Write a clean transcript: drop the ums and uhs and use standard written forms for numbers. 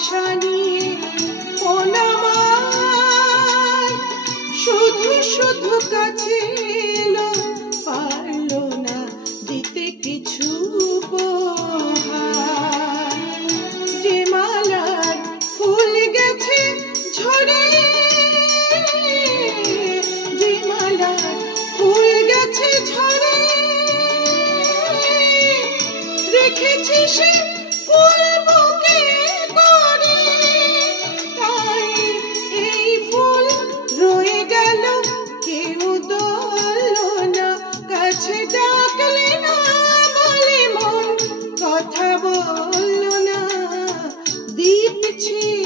আশা নিয়ে মন আমার শুধু শুধু কাছে এলো, পারলো না দিতে কিছু উপহার। যে মালার ফুল গেছে ঝরে, যে মালার ফুল গেছে ঝরে, রেখেছি সে ফুল বুকে করে, তাই এই ফুল রয়ে গেল, কেউ ধরলো না, কাছে ডাকলে না বলে মন কথা বললো না, দীপ ছিল